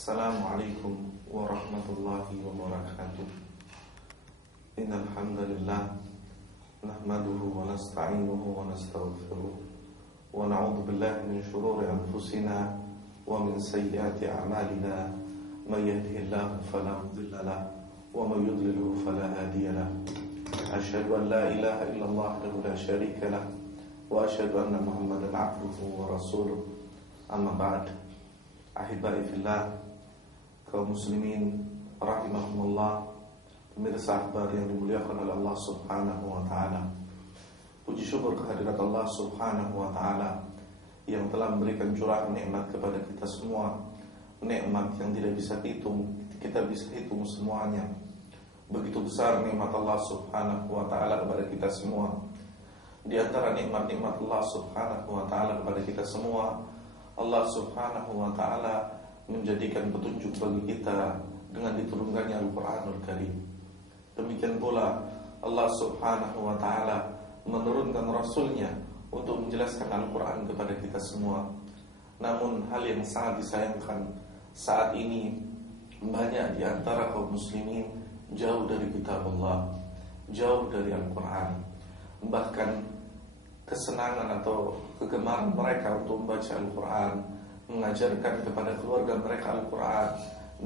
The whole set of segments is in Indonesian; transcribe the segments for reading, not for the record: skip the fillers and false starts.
Assalamualaikum warahmatullahi wabarakatuh. Innal hamdalillah nahmaduhu wa nasta'inuhu wa nastaghfiruh wa na'udzu billahi min shururi anfusina wa min sayyiati a'malina. May yahdihillahu fala mudilla lahu wa may yudlil fala hadiya lahu. Asyhadu an la ilaha illallah wahdahu la syarika lahu wa asyhadu anna Muhammadan 'abduhu wa rasuluh. Amma ba'd. Ahibai fillah, kaum muslimin rahimahumullah, pemirsa akhbar yang dimuliakan oleh Allah Subhanahu wa taala. Puji syukur kehadirat Allah Subhanahu wa taala yang telah memberikan curahan nikmat kepada kita semua, nikmat yang tidak bisa kita bisa hitung semuanya. Begitu besar nikmat Allah Subhanahu wa taala kepada kita semua. Di antara nikmat-nikmat Allah Subhanahu wa taala kepada kita semua, Allah Subhanahu wa ta'ala menjadikan petunjuk bagi kita dengan diturunkannya Al-Quranul Karim. Demikian pula Allah Subhanahu wa ta'ala menurunkan Rasulnya untuk menjelaskan Al-Quran kepada kita semua. Namun hal yang sangat disayangkan, saat ini banyak di antara kaum muslimin jauh dari kitab Allah, jauh dari Al-Quran. Bahkan kesenangan atau kegemaran mereka untuk membaca Al-Quran, mengajarkan kepada keluarga mereka Al-Quran,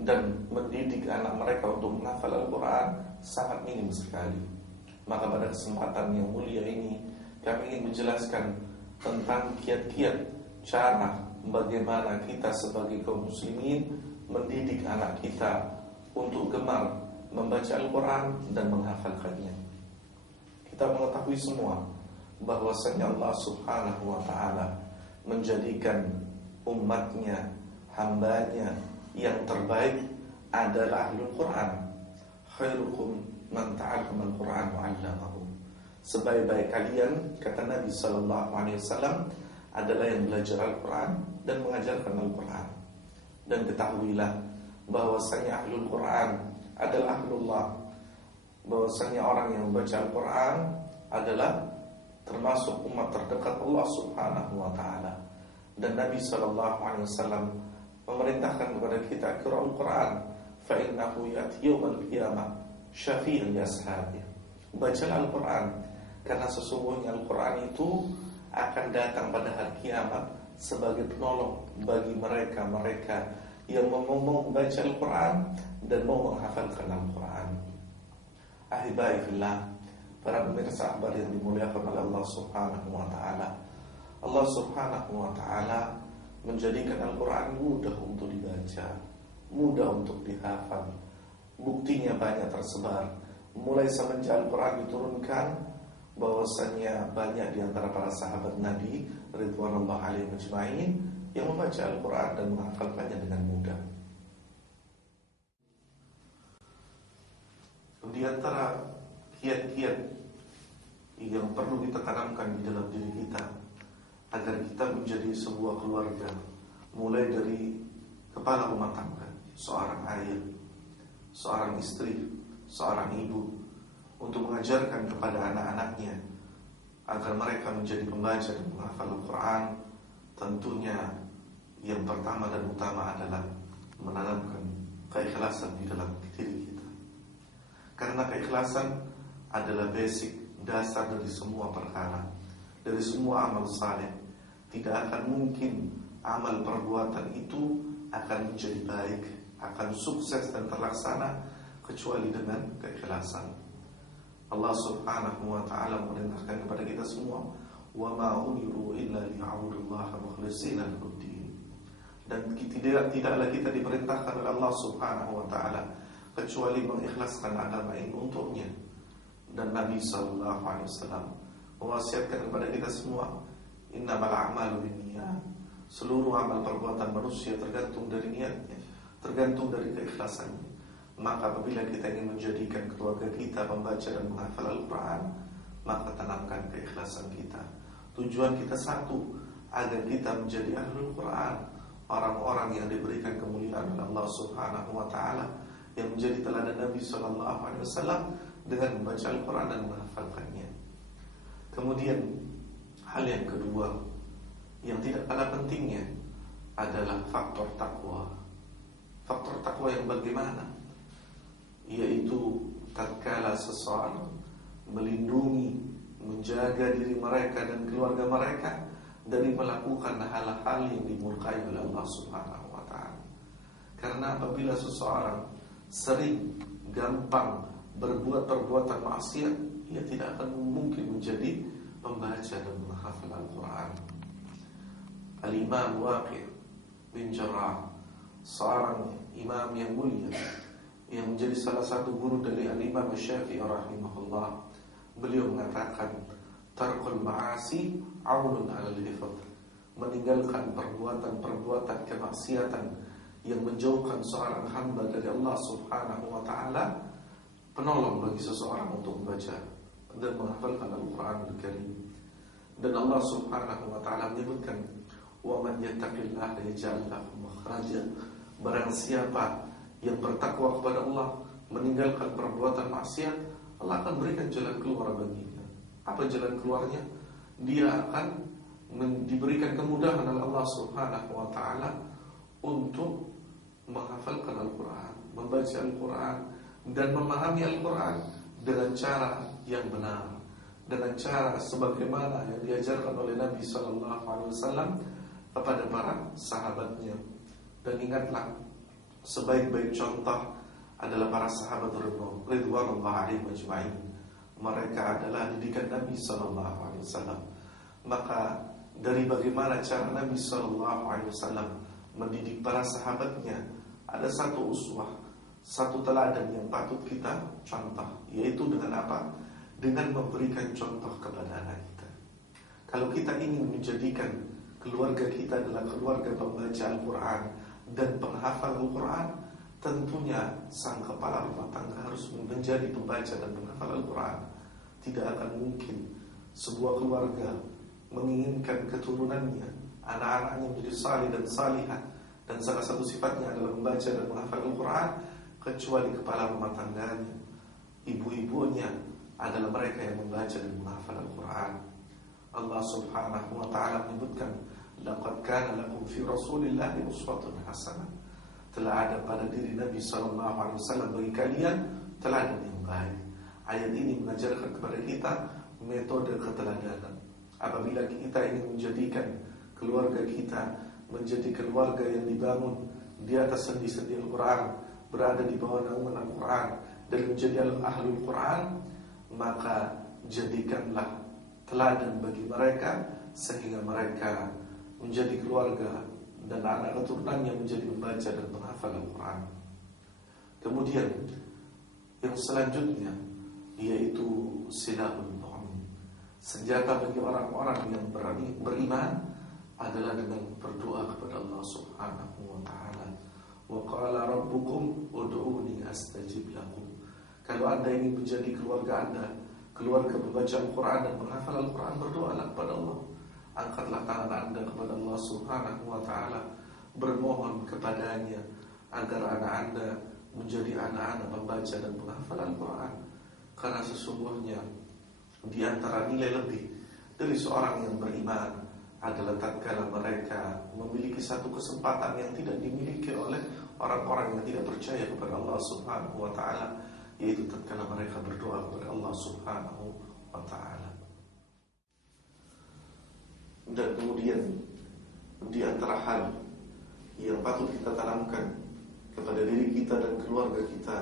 dan mendidik anak mereka untuk menghafal Al-Quran sangat minim sekali. Maka pada kesempatan yang mulia ini, kami ingin menjelaskan tentang kiat-kiat cara bagaimana kita sebagai kaum muslimin mendidik anak kita untuk gemar membaca Al-Quran dan menghafalkannya. Kita mengetahui semua bahwasanya Allah Subhanahu wa ta'ala menjadikan umatnya, hambanya yang terbaik adalah Ahlul Quran. Khairukum man ta'allama al-Quran wa 'allamahu. Sebaik-baik kalian, kata Nabi sallallahu alaihi wasallam, adalah yang belajar Al-Quran dan mengajarkan Al-Quran. Dan ketahuilah bahwasanya Ahlul Quran adalah Ahlullah, bahwasanya orang yang membaca Al-Quran adalah termasuk umat terdekat Allah Subhanahu wa ta'ala. Dan Nabi sallallahu alaihi wasallam memerintahkan kepada kita Qira'ul Quran, fa innahu ya'ti yaumal qiyamah syafi'an li ashabihi. Bacalah Al-Quran karena sesungguhnya Al-Quran itu akan datang pada hari kiamat sebagai penolong bagi mereka yang mau membaca Al-Quran dan mau menghafalkan Al-Quran. Ahibai fillah, para pemirsa akhbar yang dimuliakan oleh Allah Subhanahu wa ta'ala, Allah Subhanahu wa ta'ala menjadikan Al-Quran mudah untuk dibaca, mudah untuk dihafal. Buktinya banyak tersebar. Mulai semenjak Al-Quran diturunkan, bahwasanya banyak di antara para sahabat Nabi ridwanullah alaihim ajma'in yang membaca Al-Quran dan menghafalkannya dengan mudah. Di antara kiat-kiat yang perlu kita tanamkan di dalam diri kita agar kita menjadi sebuah keluarga, mulai dari kepala rumah tangga, seorang ayah, seorang istri, seorang ibu, untuk mengajarkan kepada anak-anaknya agar mereka menjadi pembaca dan menghafal Al-Quran. Tentunya yang pertama dan utama adalah menanamkan keikhlasan di dalam diri kita, karena keikhlasan adalah basic, dasar dari semua perkara, dari semua amal saleh. Tidak akan mungkin amal perbuatan itu akan menjadi baik, akan sukses dan terlaksana kecuali dengan keikhlasan. Allah Subhanahu wa ta'ala memerintahkan kepada kita semua, wa ma umiru illa liya'budullaha mukhlishina lahu-d-din. Dan tidaklah kita diperintahkan oleh Allah Subhanahu wa ta'ala kecuali mengikhlaskan agama ini untuknya. Dan Nabi sallallahu alaihi wasallam mewasiatkan kepada kita semua, innamal a'malu binniyat. Seluruh amal perbuatan manusia tergantung dari niatnya, tergantung dari keikhlasannya. Maka apabila kita ingin menjadikan keluarga kita membaca dan menghafal Al-Quran, maka tanamkan keikhlasan kita. Tujuan kita satu, agar kita menjadi Ahlul Quran, orang-orang yang diberikan kemuliaan oleh Allah Subhanahu wa ta'ala, yang menjadi teladan Nabi sallallahu alaihi wasallam dengan membaca Al-Quran dan menghafalkannya. Kemudian hal yang kedua yang tidak kalah pentingnya adalah faktor takwa. Faktor takwa yang bagaimana? Yaitu tatkala seseorang melindungi, menjaga diri mereka dan keluarga mereka dari melakukan hal-hal yang dimurkai oleh Allah Subhanahu wa ta'ala. Karena apabila seseorang sering gampang berbuat perbuatan maksiat, ia tidak akan mungkin menjadi pembaca dan menghafal Al-Quran. Al-Imam Waqi' bin Jarrah, seorang imam yang mulia yang menjadi salah satu guru dari Al-Imam Syafi'i rahimahullah, beliau mengatakan, tarkul ma'asi aunun 'alal hifdz, meninggalkan perbuatan-perbuatan kemaksiatan yang menjauhkan seorang hamba dari Allah Subhanahu wa ta'ala, penolong bagi seseorang untuk membaca dan menghafalkan Al-Quran Al-Karim. Dan Allah Subhanahu wa ta'ala menyebutkan, wa man yattaqillaha yaj'al lahu makhraja, barang siapa yang bertakwa kepada Allah, meninggalkan perbuatan maksiat, Allah akan berikan jalan keluar baginya. Apa jalan keluarnya? Dia akan diberikan kemudahan oleh Allah Subhanahu wa ta'ala untuk menghafalkan Al-Quran, membaca Al-Quran, dan memahami Al-Quran dengan cara yang benar, dengan cara sebagaimana yang diajarkan oleh Nabi SAW kepada para sahabatnya. Dan ingatlah, sebaik-baik contoh adalah para sahabat ridwanullah alaihim ajma'in. Mereka adalah didikan Nabi SAW. Maka dari bagaimana cara Nabi SAW mendidik para sahabatnya, ada satu uswah, satu teladan yang patut kita contoh, yaitu dengan apa? Dengan memberikan contoh kepada anak kita. Kalau kita ingin menjadikan keluarga kita adalah keluarga pembaca Al-Quran dan penghafal Al-Quran, tentunya sang kepala rumah tangga harus menjadi pembaca dan penghafal Al-Quran. Tidak akan mungkin sebuah keluarga menginginkan keturunannya, anak-anaknya menjadi salih dan salihah, dan salah satu sifatnya adalah membaca dan menghafal Al-Quran, kecuali kepala rumah tangganya, ibu-ibunya adalah mereka yang membaca dan menghafal Al-Quran. Allah Subhanahu wa ta'ala menyebutkan, laqad kana lakum fi rasulillahi uswatun hasanah, telah ada pada diri Nabi SAW bagi kalian teladan yang baik. Ayat ini mengajarkan kepada kita metode keteladanan. Apabila kita ingin menjadikan keluarga kita menjadi keluarga yang dibangun di atas sendi-sendi Al-Quran, berada di bawah naungan Al-Quran, dan menjadi ahlul Quran, maka jadikanlah teladan bagi mereka sehingga mereka menjadi keluarga dan anak keturunannya menjadi membaca dan menghafal Al-Quran. Kemudian yang selanjutnya yaitu silahul mu'min, senjata bagi orang-orang yang beriman adalah dengan berdoa kepada Allah Subhanahu wa ta'ala. Wa qala rabbukum ud'uni astajib lakum. Kalau Anda ingin menjadi keluarga Anda, keluarga membaca Al-Quran dan menghafal Al-Quran, berdoalah kepada Allah. Angkatlah tangan Anda kepada Allah Subhanahu wa ta'ala, bermohon kepadanya agar anak Anda menjadi anak-anak membaca dan menghafal Al-Quran. Karena sesungguhnya di antara nilai lebih dari seorang yang beriman adalah tatkala mereka memiliki satu kesempatan yang tidak dimiliki oleh orang-orang yang tidak percaya kepada Allah Subhanahu wa ta'ala, yaitu tatkala mereka berdoa kepada Allah Subhanahu wa ta'ala. Dan kemudian di antara hal yang patut kita tanamkan kepada diri kita dan keluarga kita,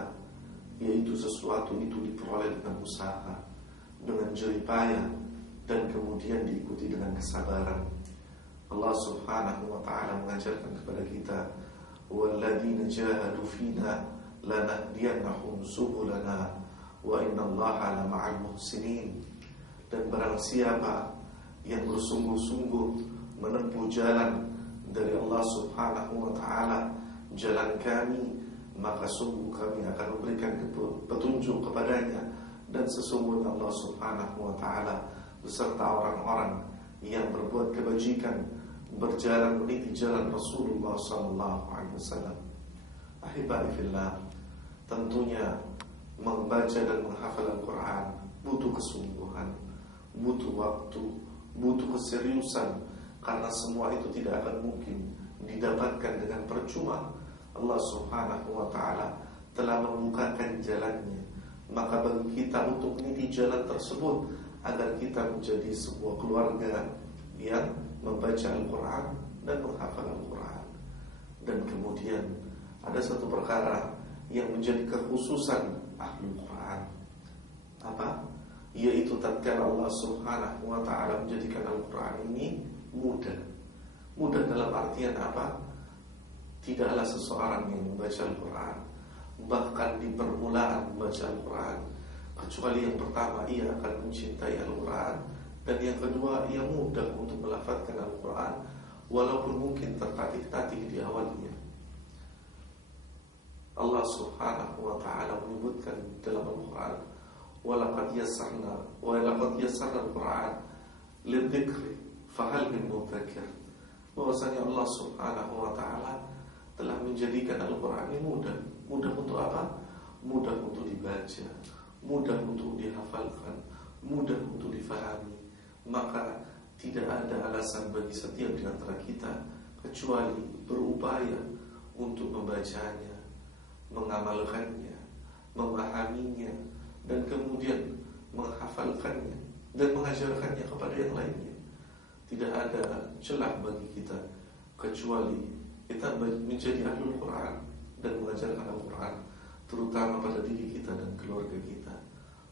yaitu sesuatu itu diperoleh dengan usaha, dengan jerih payah, dan kemudian diikuti dengan kesabaran. Allah Subhanahu wa ta'ala mengajarkan kepada kita, walladzina jahadu fina lanahdiyannahum subulana wa innallaha lama'al muhsinin. Dan barang siapa yang bersungguh-sungguh menempuh jalan dari Allah Subhanahu wa ta'ala, jalan kami, maka sungguh kami akan memberikan petunjuk kepadanya. Dan sesungguhnya Allah Subhanahu wa ta'ala beserta orang-orang yang berbuat kebajikan, berjalan meniti jalan Rasulullah SAW. Ahibai fillah, tentunya membaca dan menghafal Al-Quran butuh kesungguhan, butuh waktu, butuh keseriusan, karena semua itu tidak akan mungkin didapatkan dengan percuma. Allah Subhanahu wa ta'ala telah membukakan jalannya. Maka bagi kita untuk meniti jalan tersebut, agar kita menjadi sebuah keluarga yang membaca Al-Quran dan menghafal Al-Quran. Dan kemudian ada satu perkara yang menjadi kekhususan Ahlul Quran. Apa? Yaitu tatkala Allah Subhanahu wa ta'ala menjadikan Al-Quran ini mudah. Mudah dalam artian apa? Tidaklah seseorang yang membaca Al-Quran, bahkan di permulaan membaca Al-Quran, kecuali yang pertama ia akan mencintai Al-Quran, dan yang kedua ia mudah untuk melafazkan Al-Quran walaupun mungkin tertatih-tatih di awalnya. Allah Subhanahu wa ta'ala menyebutkan dalam Al-Quran, walaqad yassarna Al-Quran lidzikri fahal min mudzakir. Bahwasanya Allah Subhanahu wa ta'ala telah menjadikan Al-Quran ini mudah. Mudah untuk apa? Mudah untuk dibaca, mudah untuk dihafalkan, mudah untuk difahami. Maka tidak ada alasan bagi setiap di antara kita kecuali berupaya untuk membacanya, mengamalkannya, memahaminya, dan kemudian menghafalkannya dan mengajarkannya kepada yang lainnya. Tidak ada celah bagi kita kecuali kita menjadi ahlul Quran dan mengajarkan Al-Quran, terutama pada diri kita dan keluarga kita.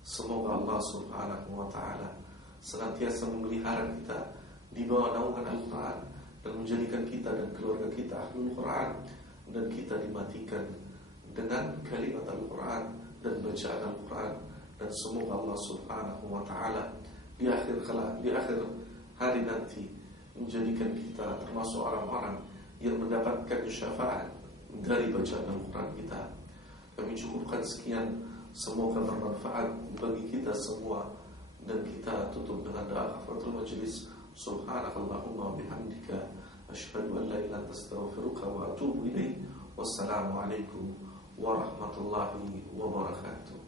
Semoga Allah Subhanahu wa ta'ala senantiasa memelihara kita di bawah naungan Al-Quran dan menjadikan kita dan keluarga kita ahlul Quran, dan kita dimatikan dengan kalimat Al-Quran dan bacaan Al-Quran. Dan semoga Allah Subhanahu wa ta'ala di akhir hari nanti menjadikan kita termasuk orang-orang yang mendapatkan syafaat dari bacaan Al-Quran kita. Kami cukupkan sekian, semoga bermanfaat bagi kita semua, dan kita tutup dengan doa kafaratul majlis. Subhanakallahumma bihamdika asyhadu an la ilaha illa anta astaghfiruka wa atubu ilaik. Wassalamualaikum warahmatullahi wabarakatuh.